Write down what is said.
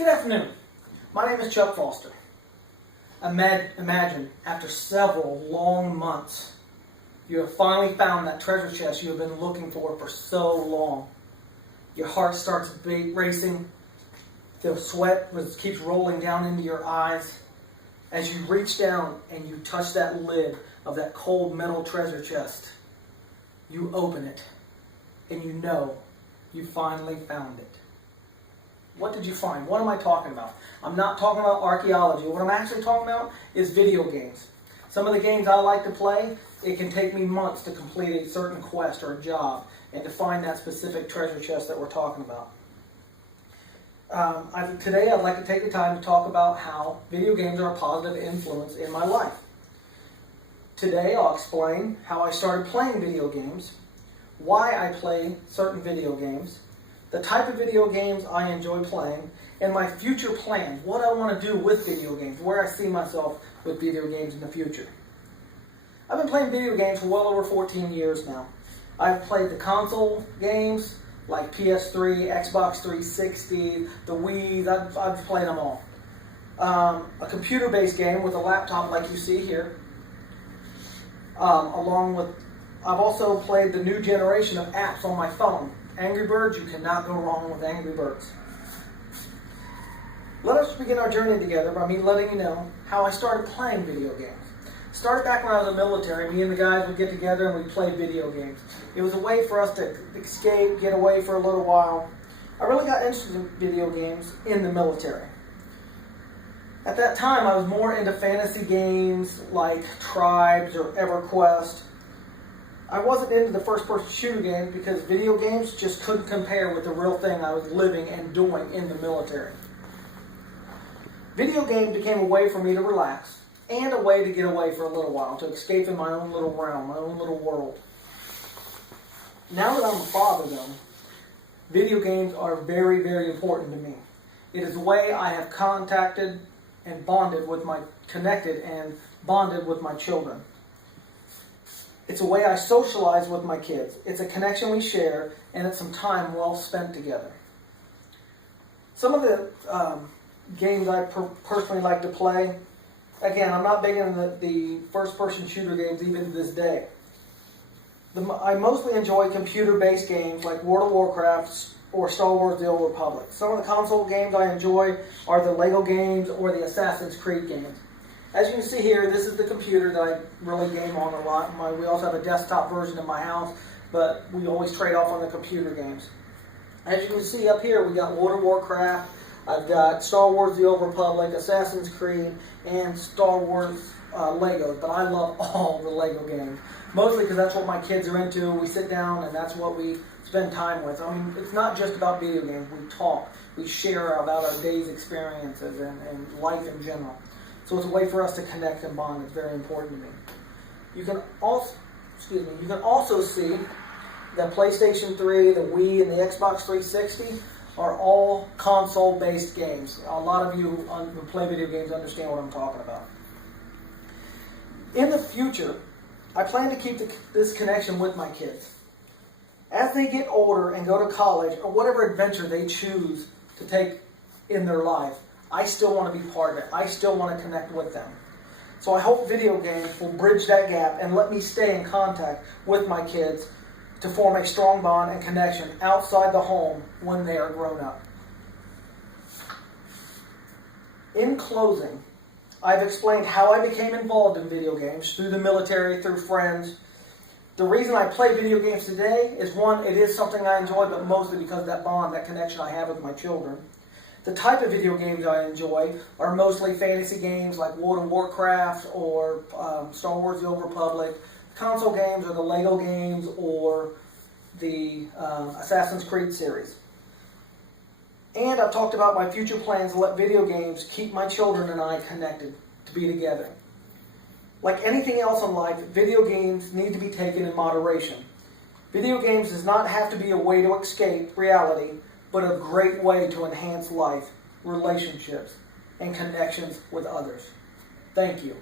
Good afternoon. My name is Chuck Foster. Imagine, after several long months, you have finally found that treasure chest you have been looking for so long. Your heart starts racing. The sweat keeps rolling down into your eyes. As you reach down and you touch that lid of that cold metal treasure chest, you open it and you know you finally found it. What did you find? What am I talking about? I'm not talking about archaeology. What I'm actually talking about is video games. Some of the games I like to play, it can take me months to complete a certain quest or a job and to find that specific treasure chest that we're talking about. Today I'd like to take the time to talk about how video games are a positive influence in my life. Today I'll explain how I started playing video games, why I play certain video games, the type of video games I enjoy playing, and my future plans, what I want to do with video games, where I see myself with video games in the future. I've been playing video games for well over 14 years now. I've played the console games like PS3, Xbox 360, the Wii, I've played them all. A computer-based game with a laptop like you see here, I've also played the new generation of apps on my phone. Angry Birds, you cannot go wrong with Angry Birds. Let us begin our journey together by me letting you know how I started playing video games. Started back when I was in the military. Me and the guys would get together and we'd play video games. It was a way for us to escape, get away for a little while. I really got interested in video games in the military. At that time, I was more into fantasy games like Tribes or EverQuest. I wasn't into the first-person shooter games because video games just couldn't compare with the real thing I was living and doing in the military. Video games became a way for me to relax and a way to get away for a little while, to escape in my own little realm, my own little world. Now that I'm a father, though, video games are very, very important to me. It is a way I have connected and bonded with my children. It's a way I socialize with my kids. It's a connection we share, and it's some time well spent together. Some of the games I personally like to play, again, I'm not big into the first-person shooter games even to this day. I mostly enjoy computer-based games like World of Warcraft or Star Wars: The Old Republic. Some of the console games I enjoy are the Lego games or the Assassin's Creed games. As you can see here, this is the computer that I really game on a lot. We also have a desktop version in my house, but we always trade off on the computer games. As you can see up here, we got World of Warcraft, I've got Star Wars: The Old Republic, Assassin's Creed, and Star Wars Legos, but I love all the Lego games. Mostly because that's what my kids are into. We sit down and that's what we spend time with. I mean, it's not just about video games. We talk, we share about our day's experiences and life in general. So it's a way for us to connect and bond. It's very important to me. You can also see that PlayStation 3, the Wii, and the Xbox 360 are all console-based games. A lot of you who play video games understand what I'm talking about. In the future, I plan to keep this connection with my kids. As they get older and go to college or whatever adventure they choose to take in their life, I still want to be part of it. I still want to connect with them. So I hope video games will bridge that gap and let me stay in contact with my kids to form a strong bond and connection outside the home when they are grown up. In closing, I've explained how I became involved in video games through the military, through friends. The reason I play video games today is, one, it is something I enjoy, but mostly because of that bond, that connection I have with my children. The type of video games I enjoy are mostly fantasy games like World of Warcraft or Star Wars: The Old Republic. Console games are the Lego games or the Assassin's Creed series. And I've talked about my future plans to let video games keep my children and I connected, to be together. Like anything else in life, video games need to be taken in moderation. Video games does not have to be a way to escape reality, but a great way to enhance life, relationships, and connections with others. Thank you.